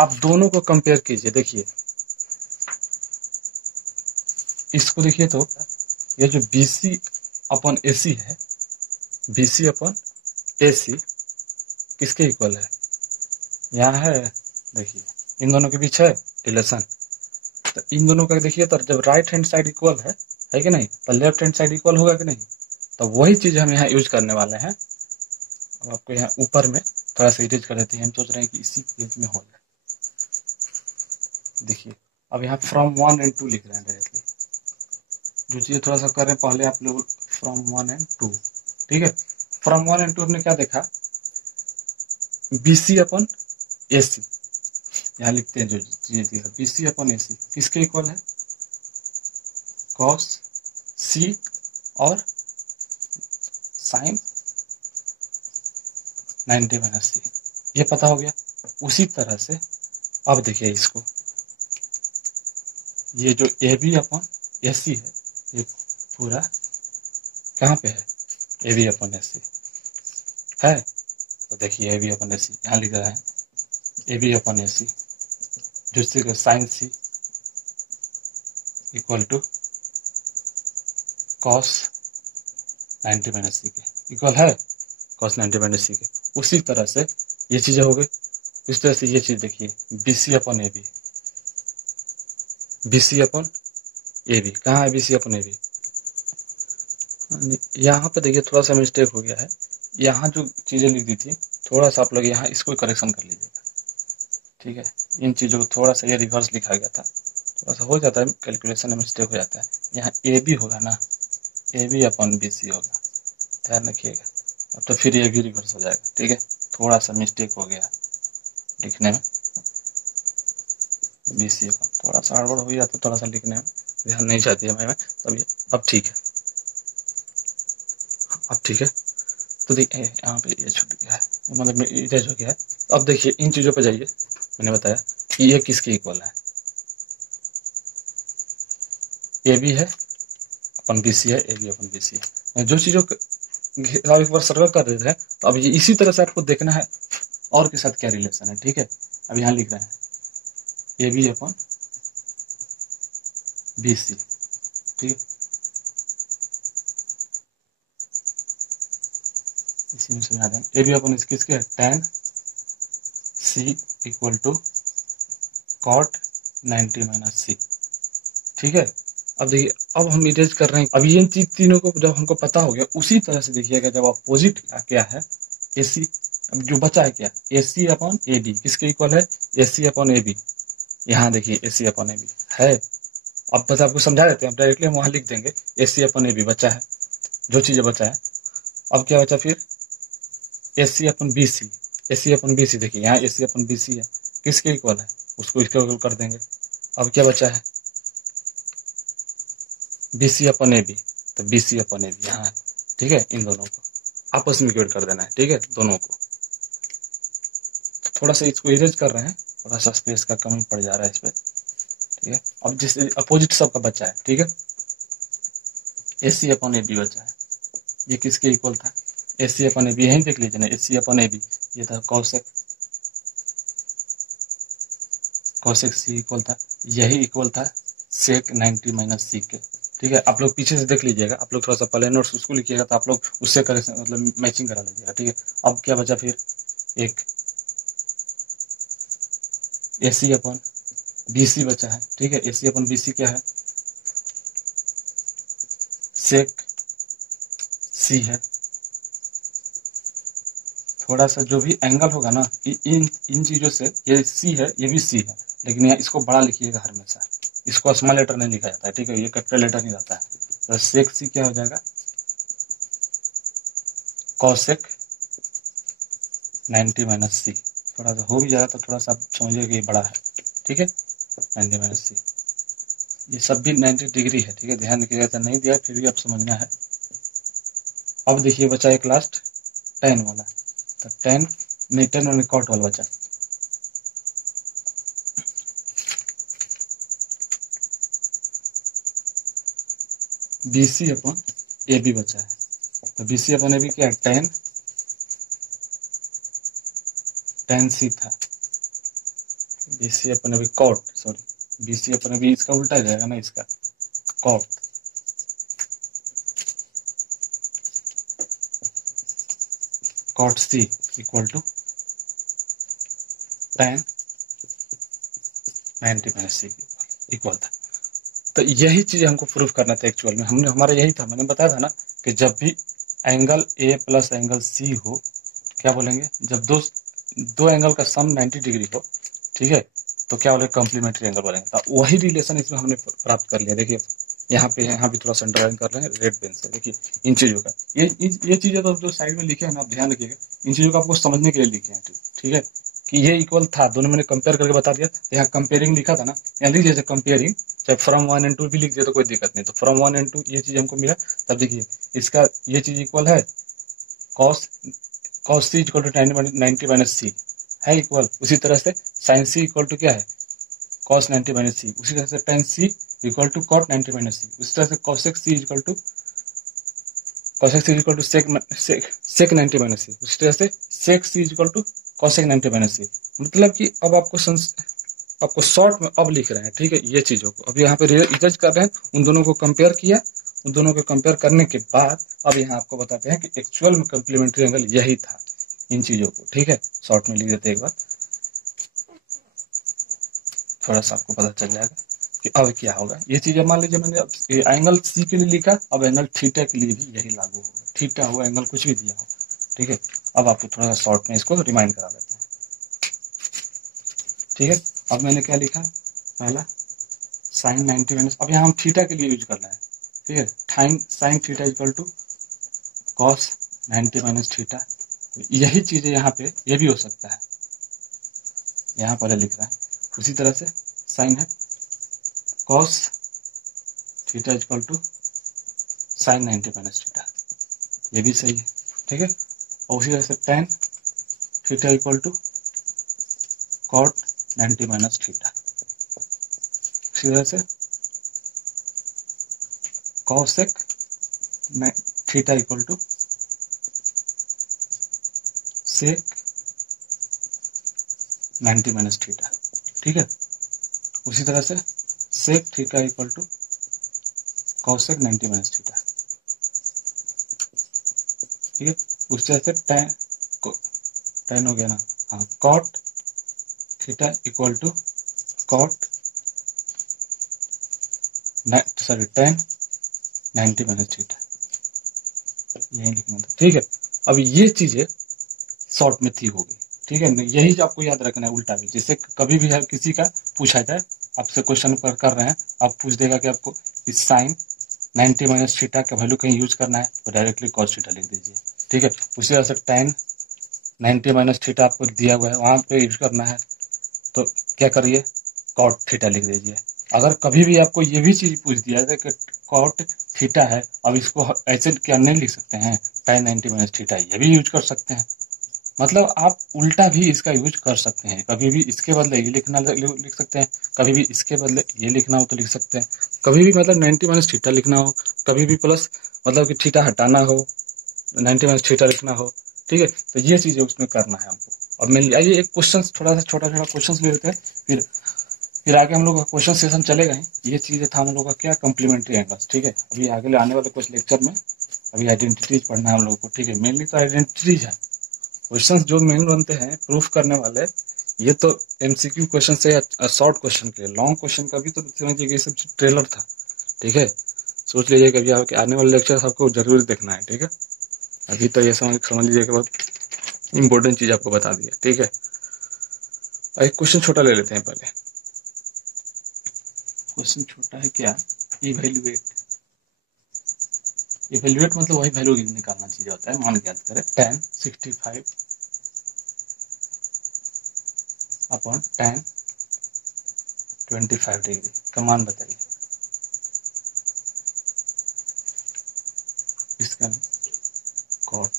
आप दोनों को कंपेयर कीजिए, देखिए इसको देखिए तो ये जो बी सी अपन ए सी है, बी सी अपन ए सी किसके इक्वल है, यहाँ है देखिए इन दोनों के बीच है रिलेशन, तो इन दोनों का देखिए तो जब राइट हैंड साइड इक्वल है कि नहीं, तो लेफ्ट हैंड साइड इक्वल होगा कि नहीं, तो वही चीज हम यहाँ यूज करने वाले हैं। अब आपको यहाँ ऊपर में थोड़ा सा इरेज कर देते हैं, हम सोच रहे हैं कि इसी पेज में हो जाए। देखिए अब यहाँ फ्रॉम 1 and 2 लिख रहे हैं डायरेक्टली, जो चीज़ थोड़ा सा करें पहले आप लोग फ्रॉम 1 and 2। ठीक है, फ्रॉम 1 and 2 हमने क्या देखा, बी सी अपन ए सी, यहाँ लिखते हैं जो चीजें दिया बी सी अपन ए सी किसके इक्वल है, कॉस सी और साइन 90 माइनस सी, ये पता हो गया। उसी तरह से अब देखिए इसको, ये जो ए बी अपन ए सी है ये पूरा कहाँ पे है, ए बी अपन ए सी है, तो देखिए ए बी अपन ए सी यहाँ लिख रहा है ए बी अपन ए सी, जिससे sine C equal to cos 90 minus C के इक्वल है, कॉस 90 माइनस सी के। उसी तरह से ये चीजें हो गई। इस तरह से ये चीज देखिए B C upon A B, B C upon A B कहाँ है, B C upon A B यहाँ पे देखिए थोड़ा सा मिस्टेक हो गया है, यहाँ जो चीजें लिख दी थी थोड़ा सा आप लोग यहाँ इसको करेक्शन कर लीजिएगा। ठीक है, इन चीजों को थोड़ा सा ये रिवर्स लिखा गया था, थोड़ा सा हो जाता है कैलकुलेशन में मिस्टेक हो जाता है। यहाँ ए बी होगा ना, ए बी अपन बी सी होगा, ध्यान रखिएगा। अब तो फिर ये भी रिवर्स हो जाएगा। ठीक है, थोड़ा सा मिस्टेक हो गया लिखने में, बी सी अपन थोड़ा सा हड़बड़ हो जाता है, थोड़ा सा लिखने में ध्यान नहीं जाती है मैं, तब अब ठीक है, अब ठीक है। तो देखिए यहाँ पे ये छूट गया है, मतलब इरेज हो गया है। अब देखिए इन चीज़ों पे जाइए, मैंने बताया कि ये किसके इक्वल है, ए बी है अपन बी सी है, ए बी अपन बी सी है। जो चीज़ों आप एक बार सर्कल कर देते हैं, तो अब ये इसी तरह से आपको देखना है और के साथ क्या रिलेशन है। ठीक है, अब यहाँ लिख रहे हैं ए बी अपन बी सी। ठीक है, इसी में समझा दें, ए बी अपन किसके है, tan C equal to cot 90 minus C. ठीक है, अब देखिए अब हम इरेज कर रहे हैं। अब ये चीज तीनों को जब हमको पता हो गया, उसी तरह से देखिएगा जब अपोजिट क्या है ए सी, अब जो बचा है क्या, ए सी अपन ए बी किसके इक्वल है, ए सी अपन ए बी। यहाँ देखिए ए सी अपन ए बी है, अब बस आपको समझा देते हैं, डायरेक्टली हम वहां लिख देंगे ए सी अपन ए बी बचा है, जो चीजें बचा है। अब क्या बचा फिर, ए C upon B C, A C upon B सी, देखिए यहाँ ए सी अपन बी सी है, किसके इक्वल है, उसको इसके इक्वल कर देंगे। अब क्या बचा है, B C upon A B, तो B C upon A B यहाँ है। ठीक है, इन दोनों को आपस में इक्वेट कर देना है। ठीक है, दोनों को थोड़ा सा इसको इरेज कर रहे हैं, थोड़ा सा स्पेस का कमी पड़ जा रहा है इस पे। ठीक है, अब जिस अपोजिट सबका बचा है, ठीक है, ए सी अपन ए बी बचा है, ये किसके इक्वल था, ए सी अपन ए बी, यहीं देख लीजिए ना, ए सी अपन ए बी ये था कॉसेक, कॉसेक सी इक्वल था, यही इक्वल था सेक 90 माइनस सी के। ठीक है, आप लोग पीछे से देख लीजिएगा, आप लोग थोड़ा सा पहले नोट्स उसको लिखिएगा, तो आप लोग उससे करेक्शन मतलब मैचिंग करा लीजिएगा। ठीक है, अब क्या बचा फिर, एक ए सी अपन बी सी बचा है। ठीक है, ए सी अपन बी सी क्या है, सेक सी है, थोड़ा सा जो भी एंगल होगा ना इन इन चीजों से, ये सी है, ये भी सी है, लेकिन यहाँ इसको बड़ा लिखिएगा हमेशा, इसको स्मॉल लेटर नहीं लिखा जाता है, ठीक है, ये कैपिटल लेटर नहीं रहता है। तो सेक सी क्या हो जाएगा, कॉसेक 90 माइनस सी। थोड़ा सा हो भी जाएगा तो थोड़ा सा आप समझिए कि ये बड़ा है, ठीक है, 90 माइनस सी। ये सब भी 90 डिग्री है, ठीक है, ध्यान रखिएगा, तो नहीं दिया फिर भी आप समझना है। अब देखिए बचा एक लास्ट टेन वाला, तो टेन नहीं, टेन और कॉट वाला बचा, BC अपॉन AB बचा है। तो BC अपॉन AB क्या है, टेन C था, BC upon AB cot, sorry BC upon AB इसका उल्टा जाएगा ना, इसका cot, cot C equal to tan 90 minus C equal था। तो यही चीज हमको प्रूफ करना था एक्चुअल में, हमने हमारा यही था, मैंने बताया था ना कि जब भी angle A plus angle C हो, क्या बोलेंगे, जब दो एंगल का सम 90 डिग्री हो, ठीक है, तो क्या बोलेंगे, कॉम्प्लीमेंट्री एंगल बोलेंगे। तो वही रिलेशन इसमें हमने प्राप्त कर लिया। देखिए यहाँ भी थोड़ा सा अंडरलाइन कर रहे हैं रेड पेन से, देखिए इन चीजों का, ये चीजें तो जो साइड में लिखे हैं ना, आप ध्यान रखिएगा, इन चीजों को आपको समझने के लिए लिखे हैं, ठीक है, कि ये इक्वल था, दोनों मैंने कंपेयर करके बता दिया। यहाँ कंपेयरिंग लिखा था ना, यहाँ लिख दीजिए कंपेयरिंग, चाहे फ्रॉम 1 and 2 भी लिख दिया तो कोई दिक्कत नहीं। तो फ्रॉम 1 and 2 ये चीज हमको मिला, तब देखिए इसका ये चीज इक्वल है cos C equal to 90 minus C है इक्वल, उसी तरह से साइन सी इक्वल टू क्या है, कॉस 90 माइनस सी, उसी तरह से tan C equal to cot 90 minus C, उसी तरह से cosec C equal to sec 90 minus C, उसी तरह से sec C equal to cosec 90 minus C. मतलब कि अब आपको शॉर्ट में अब लिख रहे हैं, ठीक है, ये चीजों को अब यहाँ पे रिजर्च कर रहे हैं, उन दोनों को कंपेयर किया, उन दोनों को कंपेयर करने के बाद अब यहाँ आपको बताते हैं कि एक्चुअल में कॉम्प्लीमेंट्री एंगल यही था, इन चीजों को, ठीक है, शॉर्ट में लिख देते एक बार, थोड़ा सा आपको पता चल जाएगा कि अब क्या होगा। ये चीजें मान लीजिए मैंने एंगल सी के लिए लिखा, अब एंगल थीटा के लिए भी यही लागू होगा, थीटा हो एंगल कुछ भी दिया हो, ठीक है। अब आपको थोड़ा सा शॉर्ट में इसको रिमाइंड करा लेते हैं, ठीक है। अब मैंने क्या लिखा, पहला साइन 90 माइनस, अब यहाँ हम थीटा के लिए यूज करना है, ठीक है, sine theta equal to cos 90 minus theta. यही चीजें यहाँ पे ये भी हो सकता है, यहाँ पहले लिख रहा है, उसी तरह से साइन है cos theta equal to sine 90 minus theta, ये भी सही है, ठीक है। और उसी तरह से tan theta equal to cot 90 minus theta, उसी तरह से cosec theta equal to sec 90 minus theta, ठीक है। उसी तरह से sec theta equal to cosec 90 minus theta, ठीक है। उस तरह से टेन हो गया ना, हाँ, cot theta equal to cot tan 90 minus theta, यही लिखना था, ठीक है। अब ये चीजें शॉर्ट में थी हो गई, ठीक है, यही आपको याद रखना है उल्टा भी, जिससे कभी भी किसी का पूछा जाए, आपसे क्वेश्चन पर कर रहे हैं, आप पूछ देगा कि आपको इस साइन 90 माइनस थीटा का वैल्यू कहीं यूज करना है, तो डायरेक्टली कॉस थीटा लिख दीजिए, ठीक है। उसी तरह से टेन 90 माइनस थीटा आपको दिया हुआ है, वहां पे यूज करना है, तो क्या करिए, कॉट थीटा लिख दीजिए। अगर कभी भी आपको ये भी चीज पूछ दिया जाए कि कॉट थीटा है, अब इसको ऐसे क्या नहीं लिख सकते हैं, टेन 90 माइनस थीटा, ये भी यूज कर सकते हैं। मतलब आप उल्टा भी इसका यूज कर सकते हैं, कभी भी इसके बदले ये लिख सकते हैं, कभी भी इसके बदले ये लिखना हो तो लिख सकते हैं, कभी भी मतलब 90 माइनस थीटा लिखना हो, कभी भी प्लस मतलब कि थीटा हटाना हो, 90 माइनस थीटा लिखना हो, ठीक है। तो ये चीजें उसमें करना है हमको। और मेनली आइए एक क्वेश्चन, थोड़ा सा छोटा क्वेश्चन ले लेते हैं, फिर आगे हम लोग का क्वेश्चन सेशन चलेगा ही। ये चीजें था हम लोग का क्या, कॉम्प्लीमेंट्री एंगल्स, ठीक है। अभी आगे आने वाले कुछ लेक्चर में अभी आइडेंटिटीज पढ़ना है हम लोग को, ठीक है, मेनली तो आइडेंटिटीज है। क्वेश्चन जो मेन बनते हैं प्रूफ करने वाले, ये तो एमसीक्यू क्वेश्चन से शॉर्ट क्वेश्चन के, लॉन्ग क्वेश्चन का भी तो समझिए ये सब ट्रेलर था, ठीक है। सोच लीजिए कि अभी आने वाले लेक्चर सबको जरूर देखना है, ठीक है। अभी तो ये समझ लीजिए कि इंपॉर्टेंट चीज आपको बता दिया, ठीक है। एक क्वेश्चन छोटा ले लेते हैं पहले। क्वेश्चन छोटा है क्या, इवेल्युएट। इवेल्युएट मतलब वही वैल्यू निकालना चाहिए होता है। मान ज्ञात करें tan 65 अपॉन tan 25 डिग्री का मान बताइए। इसका कॉट,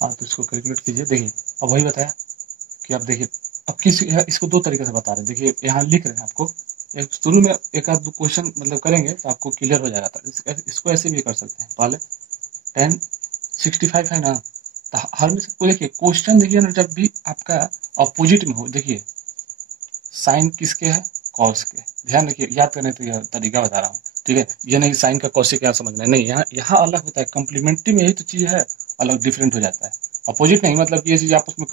हाँ तो इसको कैलकुलेट कीजिए। देखिए अब वही बताया कि आप देखिए अब इसको दो तरीके से बता रहे हैं। देखिए यहाँ लिख रहे हैं आपको, एक शुरू में एक आध दो क्वेश्चन मतलब करेंगे तो आपको क्लियर हो जाएगा। तो इसको ऐसे भी कर सकते हैं। पहले tan 65 है ना, तो हर में से देखिए क्वेश्चन देखिए ना, जब भी आपका अपोजिट में हो, देखिए साइन किसके है, कॉस के। ध्यान रखिए, याद करने तो यह तरीका बता रहा हूँ, ठीक है। ये नहीं साइन का कॉस से क्या समझना है, नहीं, यहाँ अलग होता है। कम्प्लीमेंट्री में यही तो चीज है, अलग डिफरेंट हो जाता है। अपोजिट नहीं, मतलब ये चीज आपस में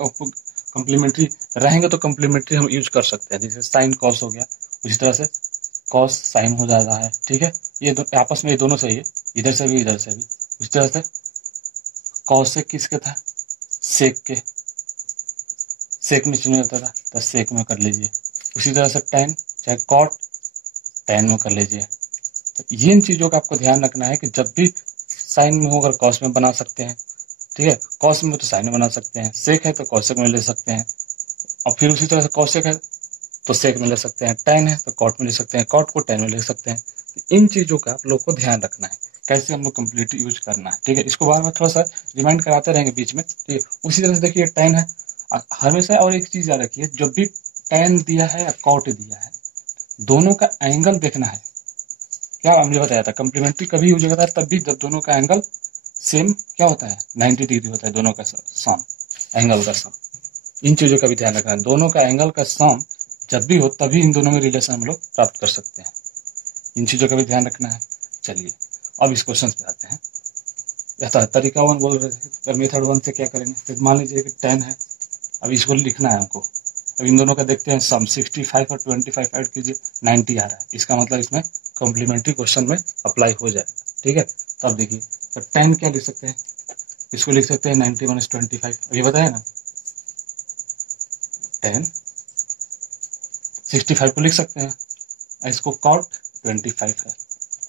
कम्प्लीमेंट्री रहेंगे तो कम्प्लीमेंट्री हम यूज कर सकते हैं। जैसे साइन कॉस हो गया, उसी तरह से कॉस साइन हो जाता है, ठीक है। ये आपस में ये दोनों सही है, इधर से भी इधर से भी। उसी तरह से कॉस से किसके था, सेक के, सेक में चिन्ह होता था तो सेक में कर लीजिए। उसी तरह से tan चाहे कॉट, tan में कर लीजिए। तो ये इन चीजों का आपको ध्यान रखना है कि जब भी साइन में हो अगर कॉस में बना सकते हैं, ठीक है। कॉस में तो साइन में बना सकते हैं, सेक है तो कॉसेक में ले सकते हैं, और फिर उसी तरह से कॉसेक है तो सेक में ले सकते हैं, tan है तो कॉट में ले सकते हैं, कॉट को tan में ले सकते हैं। तो इन चीजों का आप लोग को ध्यान रखना है, कैसे हम लोग कंप्लीट यूज करना है, ठीक है। इसको बार बार थोड़ा सा रिमाइंड कराते रहेंगे बीच में, ठीक है। उसी तरह से देखिए tan है हमेशा, और एक चीज याद रखिए, जब भी tan दिया है या कॉट दिया है, दोनों का एंगल देखना है। क्या हमने बताया था, कम्प्लीमेंट्री कभी यूज होता है तब भी जब दोनों का एंगल सेम क्या होता है, 90 डिग्री होता है, दोनों का सम, एंगल का सम। इन चीजों का भी ध्यान रखना है, दोनों का एंगल का सम जब भी हो तभी इन दोनों में रिलेशन हम लोग प्राप्त कर सकते हैं। इन चीजों का भी ध्यान रखना है। चलिए अब इस क्वेश्चन पे आते हैं। या तरीका 1 बोल रहे थे, मेथड 1 से क्या करेंगे, तो मान लीजिए कि tan है, अब इसको लिखना है हमको। अब इन दोनों का देखते हैं सम, 65 और 25 ऐड कीजिए, 90 आ रहा है। इसका मतलब इसमें कॉम्प्लीमेंट्री क्वेश्चन में अप्लाई हो जाएगा, ठीक है। तो अब देखिए, तो tan क्या लिख सकते हैं, इसको लिख सकते हैं 90 माइनस 25। ये बताया ना, tan 65 को लिख सकते हैं, इसको cot 25 है।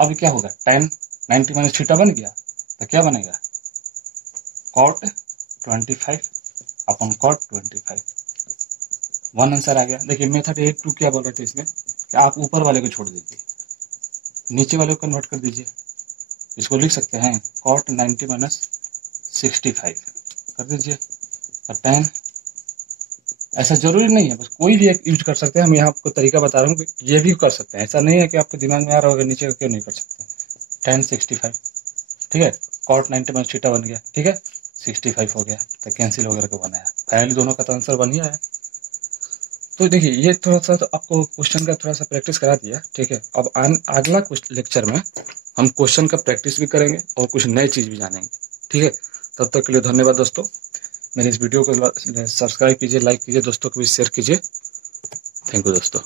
अब क्या होगा, tan 90 माइनस थीटा बन गया, तो क्या बनेगा, cot 25 अपन cot 25। वन आंसर आ गया। देखिए मेथड 8 क्या बोल रहे थे इसमें, कि आप ऊपर वाले को छोड़ दीजिए, नीचे वाले को कन्वर्ट कर दीजिए। इसको लिख सकते हैं cot 90 माइनस 65 कर दीजिए। और tan, ऐसा जरूरी नहीं है, बस कोई भी एक यूज कर सकते हैं। हम यहाँ आपको तरीका बता रहा हूँ कि ये भी कर सकते हैं, ऐसा नहीं है कि आपके दिमाग में आ रहा होगा नीचे क्यों नहीं कर सकते। tan 65, ठीक है, cot 90 माइनस थीटा बन गया, ठीक है, 65 हो गया, तो कैंसिल वगैरह को बनाया, फाइनली दोनों का तो आंसर बन ही आया। तो देखिए ये थोड़ा सा तो आपको क्वेश्चन का थोड़ा सा प्रैक्टिस करा दिया, ठीक है। अब अगला लेक्चर में हम क्वेश्चन का प्रैक्टिस भी करेंगे और कुछ नई चीज भी जानेंगे, ठीक है। तब तक के लिए धन्यवाद दोस्तों। मेरे इस वीडियो को सब्सक्राइब कीजिए, लाइक कीजिए, दोस्तों को भी शेयर कीजिए। थैंक यू दोस्तों।